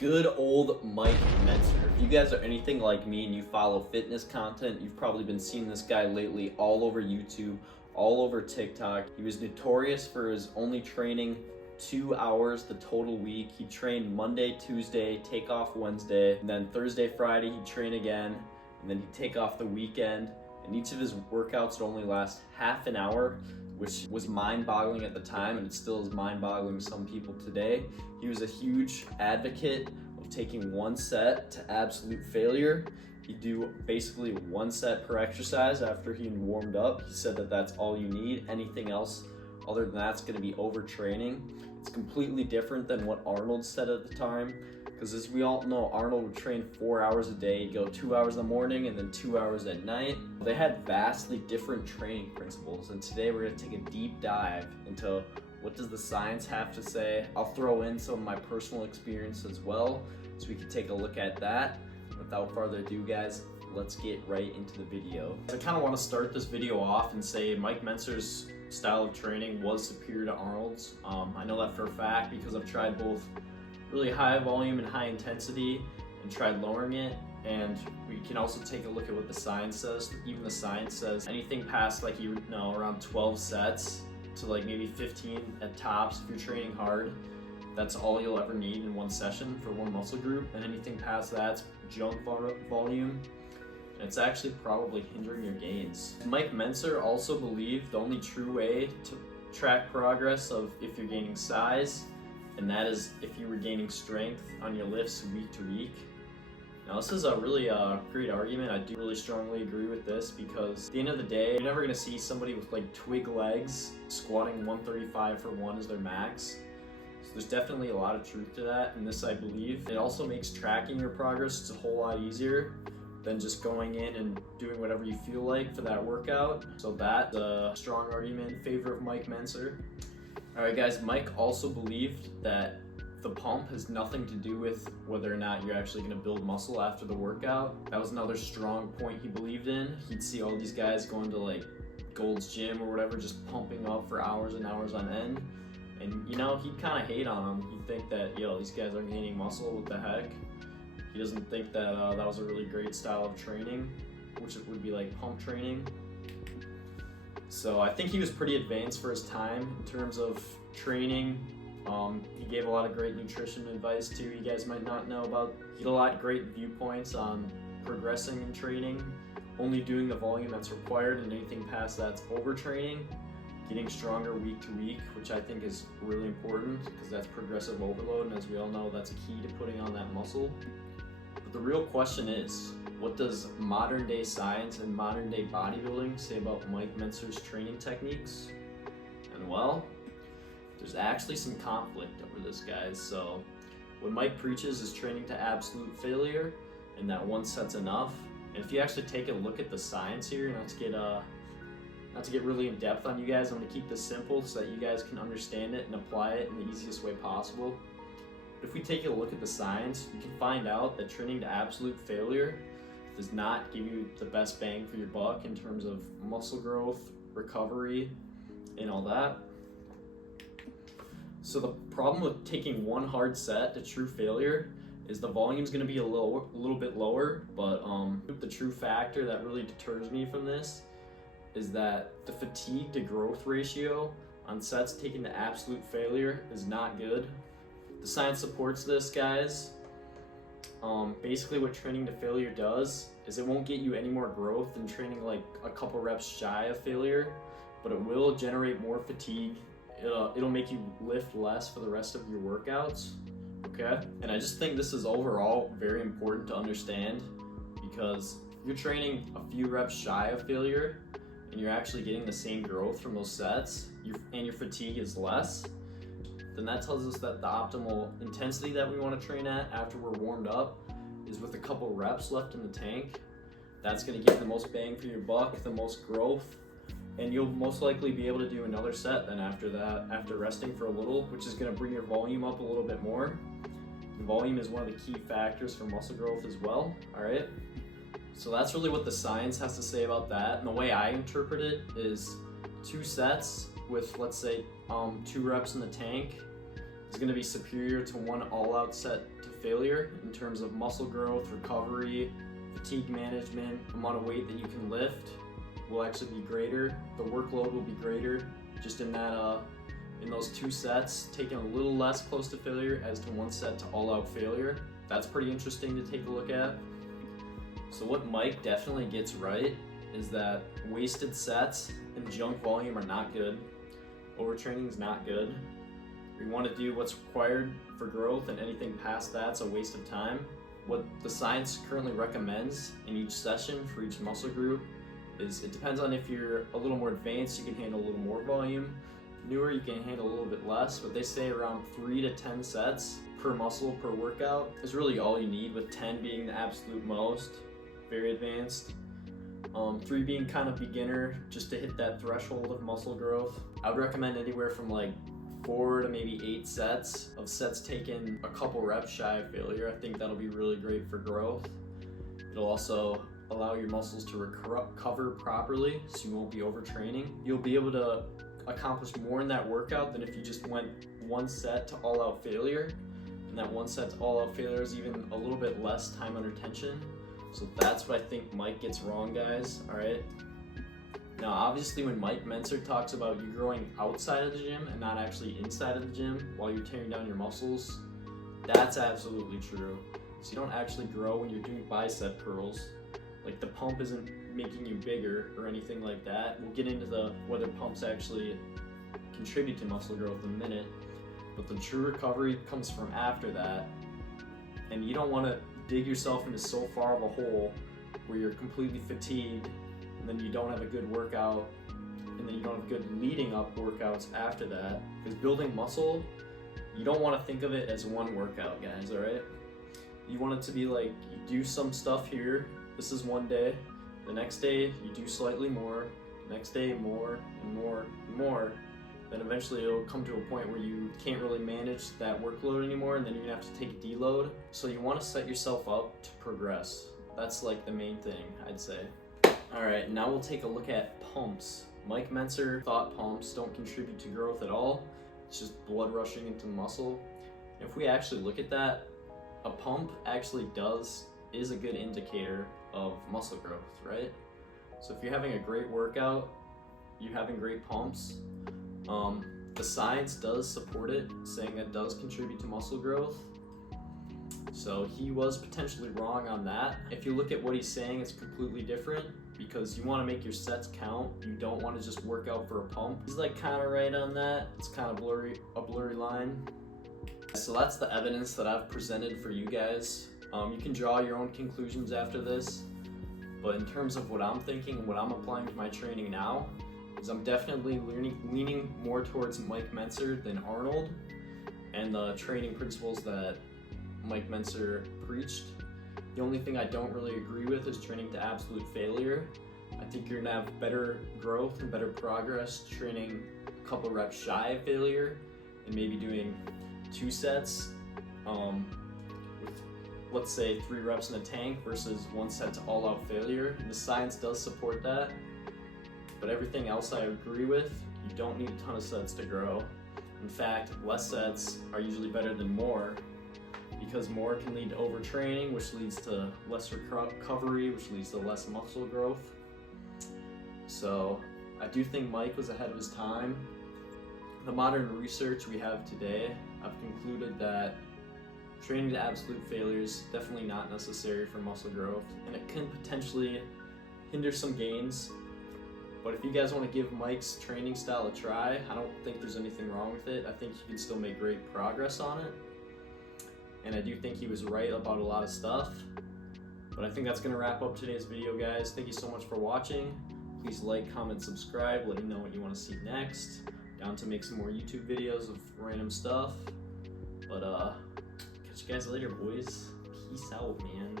Good old Mike Mentzer. If you guys are anything like me and you follow fitness content, you've probably been seeing this guy lately all over YouTube, all over TikTok. He was notorious for his only training 2 hours the total week. He trained Monday, Tuesday, take off Wednesday, and then Thursday, Friday he'd train again, and then he'd take off the weekend. And each of his workouts would only last half an hour, which was mind-boggling at the time, and it still is mind-boggling to some people today. He was a huge advocate of taking one set to absolute failure. He'd do basically one set per exercise after he warmed up. He said that that's all you need. Anything else other than that's gonna be overtraining. It's completely different than what Arnold said at the time, because as we all know, Arnold would train 4 hours a day. He'd go 2 hours in the morning and then 2 hours at night. They had vastly different training principles, and today we're gonna take a deep dive into what does the science have to say. I'll throw in some of my personal experience as well, so we can take a look at that. Without further ado, guys, let's get right into the video. I kind of want to start this video off and say Mike Mentzer's style of training was superior to Arnold's. I know that for a fact because I've tried both really high volume and high intensity and tried lowering it. And we can also take a look at what the science says. Even the science says anything past like, you know, around 12 sets to like maybe 15 at tops if you're training hard. That's all you'll ever need in one session for one muscle group. And anything past that's junk volume. And it's actually probably hindering your gains. Mike Mentzer also believed the only true way to track progress of if you're gaining size, and that is if you were gaining strength on your lifts week to week. Now this is a really great argument. I do really strongly agree with this because at the end of the day, you're never gonna see somebody with like twig legs squatting 135 for one as their max. So there's definitely a lot of truth to that, and this I believe. It also makes tracking your progress just a whole lot easier than just going in and doing whatever you feel like for that workout. So that's a strong argument in favor of Mike Mentzer. All right guys, Mike also believed that the pump has nothing to do with whether or not you're actually gonna build muscle after the workout. That was another strong point he believed in. He'd see all these guys going to like Gold's Gym or whatever, just pumping up for hours and hours on end. And you know, he'd kind of hate on them. He'd think that, yo, these guys are gaining muscle, what the heck? He doesn't think that that was a really great style of training, which it would be like pump training. So I think he was pretty advanced for his time in terms of training. He gave a lot of great nutrition advice too. You guys might not know about. He had a lot of great viewpoints on progressing in training, only doing the volume that's required, and anything past that's overtraining, getting stronger week to week, which I think is really important because that's progressive overload, and as we all know, that's key to putting on that muscle. But the real question is, what does modern day science and modern day bodybuilding say about Mike Mentzer's training techniques? And well, there's actually some conflict over this, guys. So what Mike preaches is training to absolute failure and that one set's enough. And if you actually take a look at the science here, not to get really in depth on you guys, I'm gonna keep this simple so that you guys can understand it and apply it in the easiest way possible. But if we take a look at the science, we can find out that training to absolute failure does not give you the best bang for your buck in terms of muscle growth, recovery, and all that. So the problem with taking one hard set to true failure is the volume's gonna be a little bit lower, but the true factor that really deters me from this is that the fatigue to growth ratio on sets taken to absolute failure is not good. The science supports this, guys. Basically what training to failure does is it won't get you any more growth than training like a couple reps shy of failure, but it will generate more fatigue. It'll make you lift less for the rest of your workouts, okay? And I just think this is overall very important to understand, because if you're training a few reps shy of failure and you're actually getting the same growth from those sets, and your fatigue is less, then that tells us that the optimal intensity that we want to train at after we're warmed up is with a couple reps left in the tank. That's going to give the most bang for your buck, the most growth, and you'll most likely be able to do another set then after that, after resting for a little, which is going to bring your volume up a little bit more. The volume is one of the key factors for muscle growth as well, all right? So that's really what the science has to say about that. And the way I interpret it is 2 sets with, let's say, 2 reps in the tank is going to be superior to one all-out set to failure in terms of muscle growth, recovery, fatigue management, amount of weight that you can lift will actually be greater. The workload will be greater just in that in those 2 sets, taking a little less close to failure as to 1 set to all-out failure. That's pretty interesting to take a look at. So what Mike definitely gets right is that wasted sets and junk volume are not good. Overtraining is not good. We want to do what's required for growth, and anything past that's a waste of time. What the science currently recommends in each session for each muscle group is, it depends on if you're a little more advanced, you can handle a little more volume. Newer, you can handle a little bit less, but they say around 3 to 10 sets per muscle per workout is really all you need, with 10 being the absolute most, very advanced. 3 being kind of beginner, just to hit that threshold of muscle growth. I would recommend anywhere from like 4 to maybe 8 sets of sets taken a couple reps shy of failure. I think that'll be really great for growth. It'll also allow your muscles to recover properly, so you won't be overtraining. You'll be able to accomplish more in that workout than if you just went 1 set to all-out failure. And that 1 set to all-out failure is even a little bit less time under tension. So that's what I think Mike gets wrong, guys, all right? Now, obviously, when Mike Mentzer talks about you growing outside of the gym and not actually inside of the gym while you're tearing down your muscles, that's absolutely true. So you don't actually grow when you're doing bicep curls. Like, the pump isn't making you bigger or anything like that. We'll get into whether pumps actually contribute to muscle growth in a minute, but the true recovery comes from after that. And you don't want to dig yourself into so far of a hole where you're completely fatigued, and then you don't have a good workout, and then you don't have good leading up workouts after that. Because building muscle, you don't want to think of it as one workout, guys, all right? You want it to be like, you do some stuff here, this is one day, the next day you do slightly more, next day more and more and more. Then eventually it'll come to a point where you can't really manage that workload anymore, and then you're gonna have to take a deload. So you wanna set yourself up to progress. That's like the main thing, I'd say. All right, now we'll take a look at pumps. Mike Mentzer thought pumps don't contribute to growth at all. It's just blood rushing into the muscle. If we actually look at that, a pump actually is a good indicator of muscle growth, right? So if you're having a great workout, you're having great pumps, the science does support it, saying that does contribute to muscle growth. So he was potentially wrong on that. If you look at what he's saying, it's completely different, because you want to make your sets count. You don't want to just work out for a pump. He's like kind of right on that. It's kind of a blurry line. So that's the evidence that I've presented for you guys. You can draw your own conclusions after this, but in terms of what I'm thinking and what I'm applying to my training now, is I'm definitely leaning more towards Mike Mentzer than Arnold, and the training principles that Mike Mentzer preached. The only thing I don't really agree with is training to absolute failure. I think you're gonna have better growth and better progress training a couple reps shy of failure, and maybe doing 2 sets with, let's say, 3 reps in a tank versus 1 set to all-out failure. And the science does support that, but everything else I agree with. You don't need a ton of sets to grow. In fact, less sets are usually better than more, because more can lead to overtraining, which leads to less recovery, which leads to less muscle growth. So I do think Mike was ahead of his time. The modern research we have today, I've concluded that training to absolute failure is definitely not necessary for muscle growth, and it can potentially hinder some gains. But if you guys want to give Mike's training style a try, I don't think there's anything wrong with it. I think you can still make great progress on it. And I do think he was right about a lot of stuff. But I think that's going to wrap up today's video, guys. Thank you so much for watching. Please like, comment, subscribe. Let me know what you want to see next. Down to make some more YouTube videos of random stuff. But catch you guys later, boys. Peace out, man.